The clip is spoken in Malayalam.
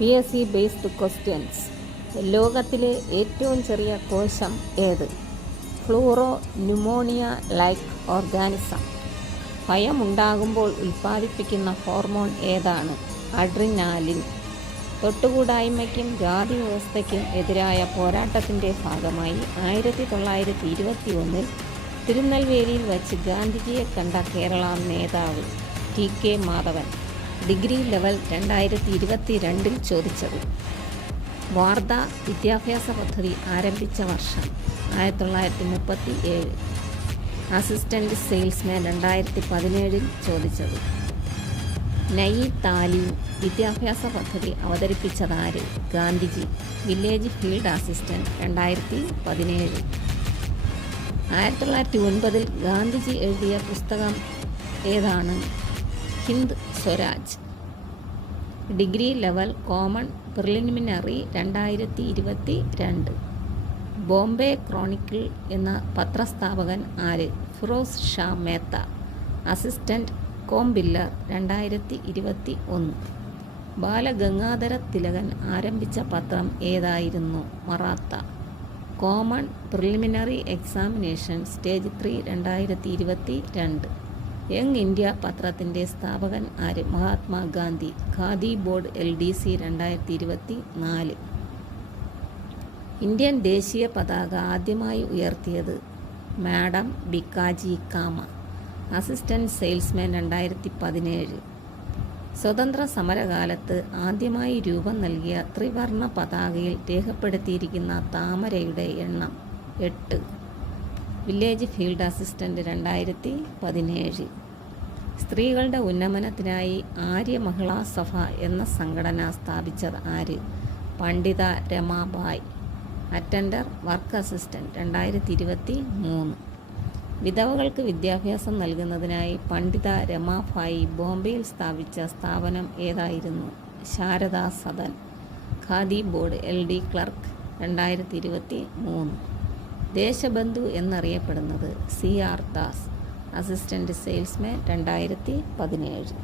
PSC based questions. ലോകത്തിലെ ഏറ്റവും ചെറിയ കോശം ഏത്? Pleuropneumonia like organism. ഭയമുണ്ടാകുമ്പോൾ ഉൽപ്പാദിപ്പിക്കുന്ന ഹോർമോൺ ഏതാണ്? അഡ്രിനാലിൻ. തൊട്ടുകൂടായ്മയ്ക്കും ജാതി വ്യവസ്ഥയ്ക്കും എതിരായ പോരാട്ടത്തിൻ്റെ ഭാഗമായി 1921 തിരുനെൽവേലിയിൽ വച്ച് ഗാന്ധിജിയെ കണ്ട കേരള നേതാവ് TK മാധവൻ. ഡിഗ്രി ലെവൽ 2022 ചോദിച്ചത്. വാർധ വിദ്യാഭ്യാസ പദ്ധതി ആരംഭിച്ച വർഷം 1937. അസിസ്റ്റൻ്റ് സെയിൽസ്മാൻ 2017 ചോദിച്ചത്. നയി താലീം വിദ്യാഭ്യാസ പദ്ധതി അവതരിപ്പിച്ചതാര്? Gandhiji. Village field assistant 2017. 1909 Gandhiji എഴുതിയ പുസ്തകം ഏതാണ്? Hind Swaraj. Degree level common preliminary 2022. Bombay Chronicle എന്ന പത്രസ്ഥാപകൻ ആര്? ഫിറോസ് ഷാ മേത്ത. അസിസ്റ്റൻ്റ് കോംബില്ലർ 2021. ബാലഗംഗാധര തിലകൻ ആരംഭിച്ച പത്രം ഏതായിരുന്നു? Maratha. Common preliminary examination stage 3 2022. Young India പത്രത്തിൻ്റെ സ്ഥാപകൻ ആര്? Mahatma Gandhi. Khadi board LDC 2024. Indian ദേശീയ പതാക ആദ്യമായി ഉയർത്തിയത്? മാഡം ബിക്കാജി കാമ. Assistant salesman 2017. സ്വതന്ത്ര സമരകാലത്ത് ആദ്യമായി രൂപം നൽകിയ ത്രിവർണ പതാകയിൽ രേഖപ്പെടുത്തിയിരിക്കുന്ന താമരയുടെ എണ്ണം 8. Village field assistant 2017. സ്ത്രീകളുടെ ഉന്നമനത്തിനായി ആര്യ മഹിളാ സഭ എന്ന സംഘടന സ്ഥാപിച്ചത് ആര്? Pandita Ramabai. Attender work assistant 2023. വിധവകൾക്ക് വിദ്യാഭ്യാസം നൽകുന്നതിനായി പണ്ഡിത രമാബായി ബോംബെയിൽ സ്ഥാപിച്ച സ്ഥാപനം ഏതായിരുന്നു? Sharada Sadan. Khadi board LD clerk 2023. Deshbandhu എന്നറിയപ്പെടുന്നത് CR ദാസ്. Assistant salesman 2017.